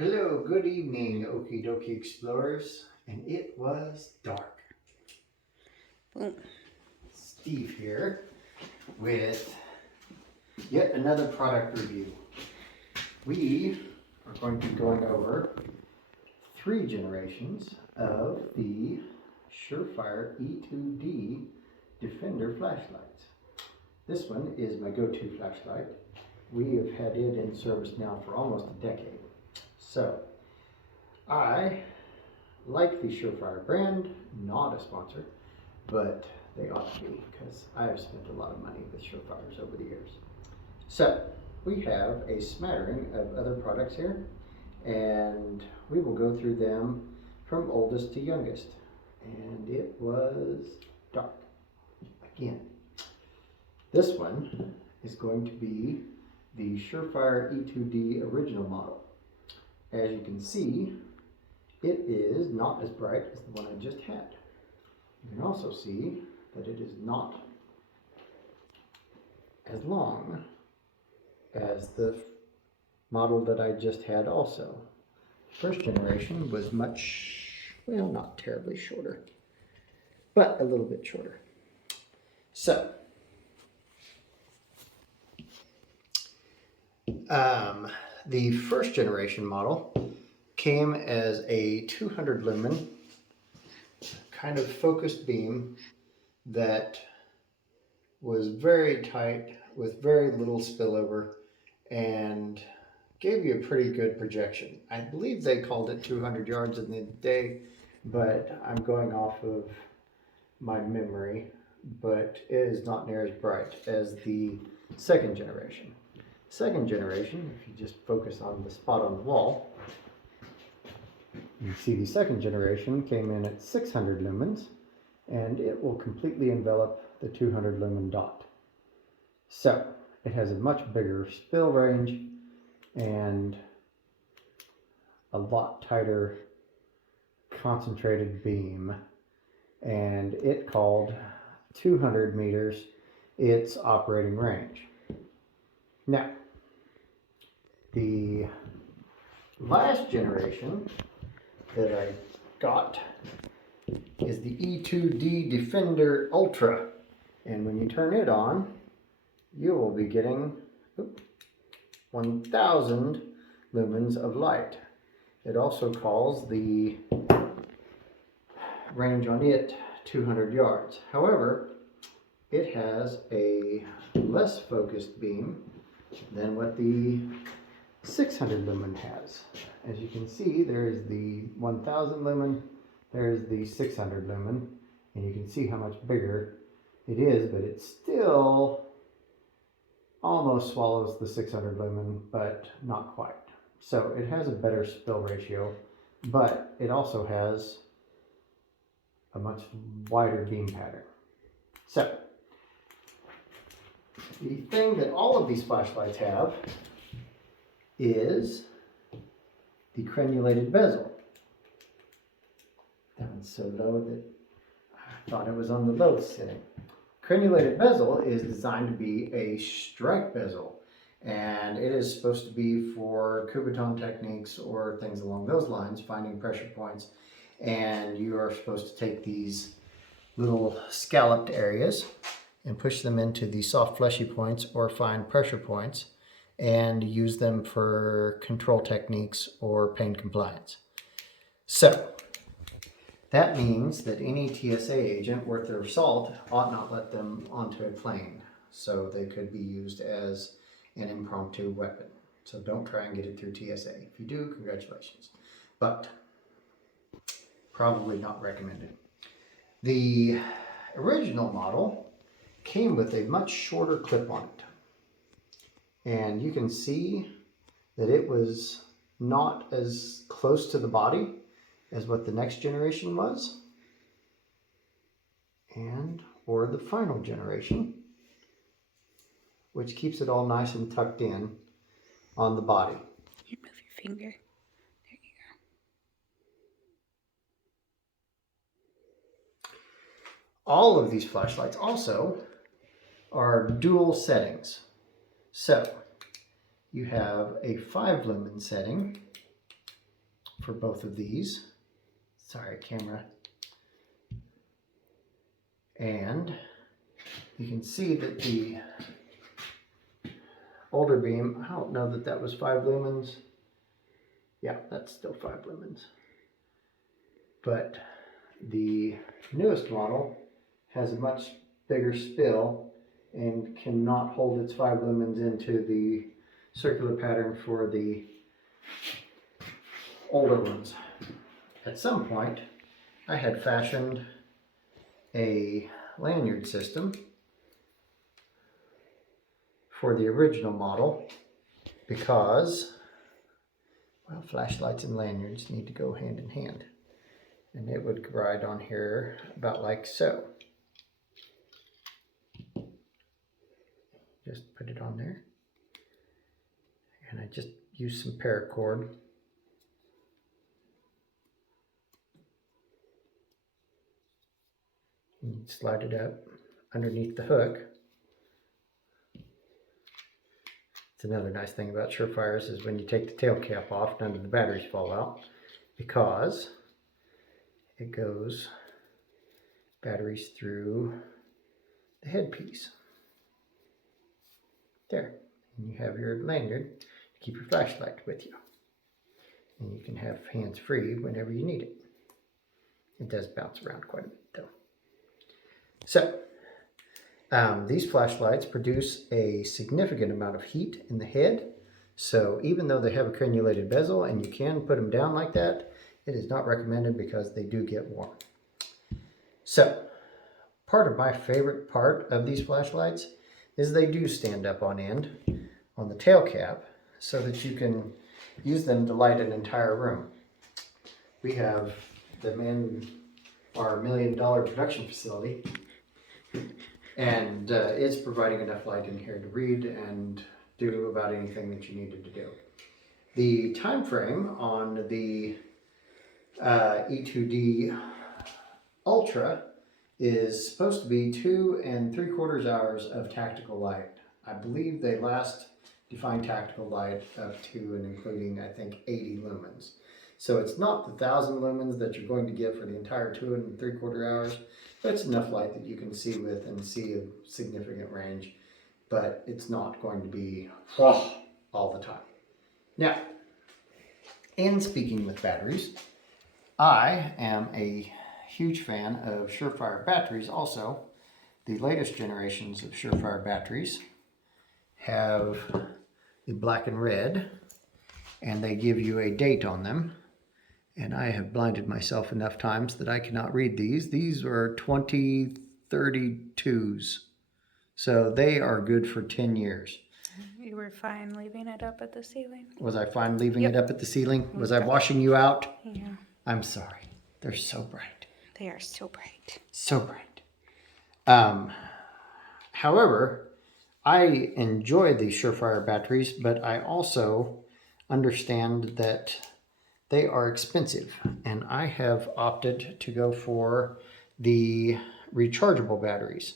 Hello, good evening, Okie dokie explorers, and it was dark. Steve here with yet another product review. We are going to be going over 3 generations of the SureFire E2D Defender flashlights. This one is my go-to flashlight. We have had it in service now for almost a decade. So, I like the SureFire brand, not a sponsor, but they ought to be because I have spent a lot of money with SureFires over the years. So, we have a smattering of other products here, and we will go through them from oldest to youngest. And it was dark again. This one is going to be the SureFire E2D original model. As you can see, it is not as bright as the one I just had. You can also see that it is not as long as the model that I just had also. First generation was much, well, not terribly shorter, but a little bit shorter. So, the first generation model came as a 200 lumen kind of focused beam that was very tight with very little spillover and gave you a pretty good projection. I believe they called it 200 yards in the day, but I'm going off of my memory, but it is not near as bright as the second generation. Second generation, if you just focus on the spot on the wall, you see the second generation came in at 600 lumens, and it will completely envelop the 200 lumen dot. So it has a much bigger spill range and a lot tighter concentrated beam, and it called 200 meters its operating range. Now, the last generation that I got is the E2D Defender Ultra, and when you turn it on, you will be getting 1000 lumens of light. It also calls the range on it 200 yards. However, it has a less focused beam than what the 600 lumen has. As you can see, there's the 1000 lumen, there's the 600 lumen, and you can see how much bigger it is, but it still almost swallows the 600 lumen, but not quite. So it has a better spill ratio, but it also has a much wider beam pattern. So the thing that all of these flashlights have is the crenulated bezel. That one's so low that I thought it was on the low setting. Crenulated bezel is designed to be a strike bezel, and it is supposed to be for Kubotan techniques or things along those lines, finding pressure points. And you are supposed to take these little scalloped areas and push them into the soft fleshy points or find pressure points and use them for control techniques or pain compliance. So that means that any TSA agent worth their salt ought not let them onto a plane, so they could be used as an impromptu weapon. So don't try and get it through TSA. If you do, congratulations, but probably not recommended. The original model came with a much shorter clip on it, and you can see that it was not as close to the body as what the next generation was, or the final generation, which keeps it all nice and tucked in on the body. You move your finger. There you go. All of these flashlights also are dual settings. So you have a 5 lumen setting for both of these. Sorry, camera. And you can see that the older beam, I don't know that that was 5 lumens. Yeah, that's still 5 lumens. But the newest model has a much bigger spill and cannot hold its 5 lumens into the circular pattern for the older ones. At some point, I had fashioned a lanyard system for the original model because, well, flashlights and lanyards need to go hand in hand. And it would ride on here about like so. Just put it on there. And I just use some paracord. And slide it up underneath the hook. It's another nice thing about SureFires is when you take the tail cap off, none of the batteries fall out because it goes batteries through the headpiece. There. And you have your lanyard to keep your flashlight with you. And you can have hands free whenever you need it. It does bounce around quite a bit though. So, these flashlights produce a significant amount of heat in the head. So even though they have a crenulated bezel and you can put them down like that, it is not recommended because they do get warm. So, part of my favorite part of these flashlights is they do stand up on end on the tail cap so that you can use them to light an entire room. We have them in our $1 million production facility, and it's providing enough light in here to read and do about anything that you needed to do. The time frame on the E2D Ultra is supposed to be 2 3/4 hours of tactical light. I believe they last defined tactical light up to and including, I think, 80 lumens. So it's not the 1,000 lumens that you're going to get for the entire 2 3/4 hours, but it's enough light that you can see with and see a significant range, but it's not going to be all the time. Now, in speaking with batteries, I am a huge fan of SureFire batteries also. The latest generations of SureFire batteries have the black and red, and they give you a date on them. And I have blinded myself enough times that I cannot read these. These are 2032s. So they are good for 10 years. You were fine leaving it up at the ceiling. Was I fine leaving Yep. it up at the ceiling? Was I washing you out? Yeah. I'm sorry. They're so bright. They are so bright. So bright. However, I enjoy these SureFire batteries, but I also understand that they are expensive, and I have opted to go for the rechargeable batteries.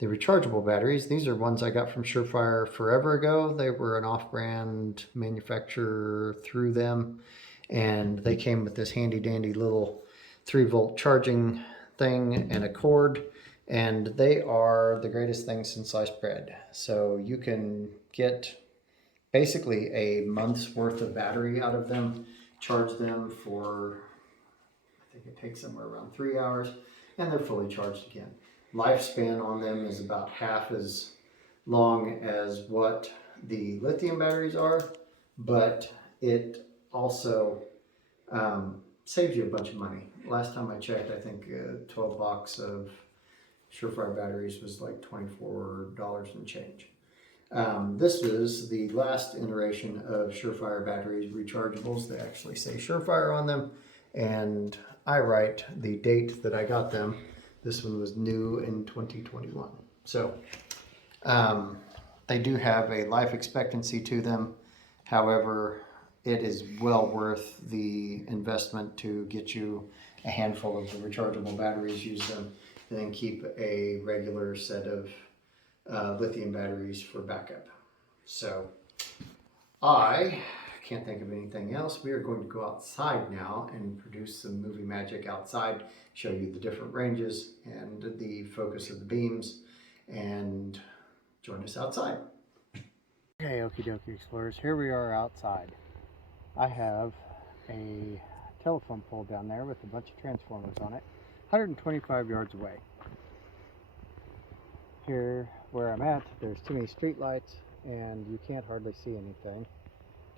The rechargeable batteries, these are ones I got from SureFire forever ago. They were an off-brand manufacturer through them, and they came with this handy-dandy little 3-volt charging thing and a cord, and they are the greatest thing since sliced bread. So you can get basically a month's worth of battery out of them, charge them for, I think it takes somewhere around 3 hours, and they're fully charged again. Lifespan on them is about half as long as what the lithium batteries are, but it also saves you a bunch of money. Last time I checked, I think 12 box of SureFire batteries was like $24 and change. This is the last iteration of SureFire batteries rechargeables. They actually say SureFire on them, and I write the date that I got them. This one was new in 2021. So they do have a life expectancy to them. However, it is well worth the investment to get you a handful of the rechargeable batteries, use them, and then keep a regular set of lithium batteries for backup. So I can't think of anything else. We are going to go outside now and produce some movie magic outside, show you the different ranges and the focus of the beams, and join us outside. Okay, okie dokie explorers, here we are outside. I have a telephone pole down there with a bunch of transformers on it, 125 yards away. Here where I'm at, there's too many street lights and you can't hardly see anything.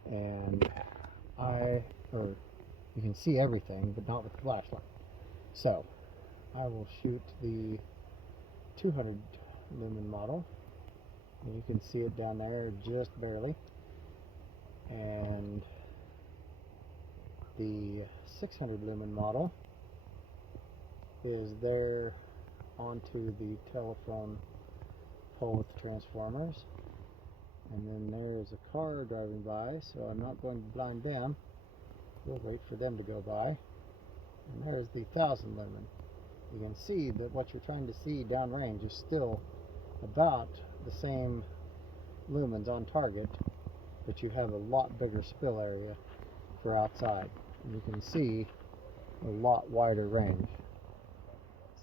And you can see everything, but not with the flashlight. So I will shoot the 200 lumen model. And you can see it down there just barely. And the 600 lumen model is there onto the telephone pole with the transformers. And then there's a car driving by, so I'm not going to blind them. We'll wait for them to go by. And there's the 1000 lumen. You can see that what you're trying to see downrange is still about the same lumens on target, but you have a lot bigger spill area for outside. And you can see a lot wider range.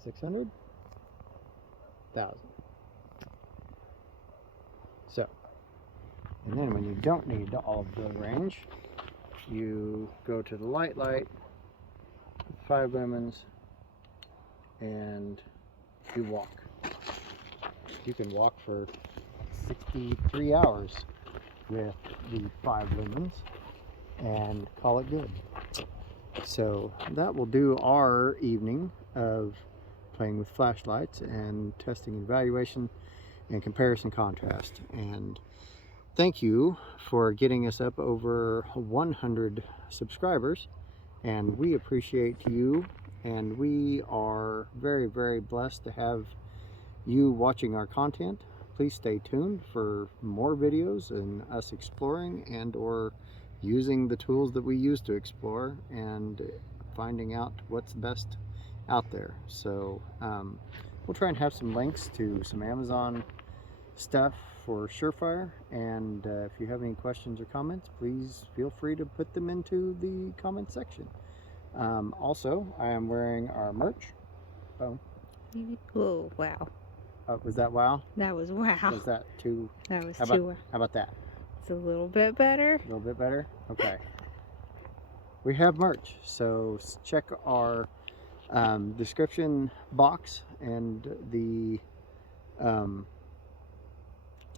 600, 1000. So, and then when you don't need all of the range, you go to the light, 5 lumens, and you walk. You can walk for 63 hours with the 5 lumens and call it good. So that will do our evening of playing with flashlights and testing evaluation and comparison contrast. And thank you for getting us up over 100 subscribers, and we appreciate you, and we are very, very blessed to have you watching our content. Please stay tuned for more videos and us exploring and or using the tools that we use to explore and finding out what's best out there. So we'll try and have some links to some Amazon stuff for SureFire, and if you have any questions or comments, please feel free to put them into the comment section. Also, I am wearing our merch. Oh Wow. Was that wow? That was wow. Was that too? That was How about that? It's a little bit better. A little bit better? Okay. We have merch, so check our description box and the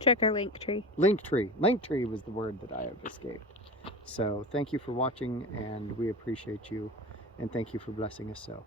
check our link tree. Link tree was the word that I have escaped. So thank you for watching, and we appreciate you, and thank you for blessing us so.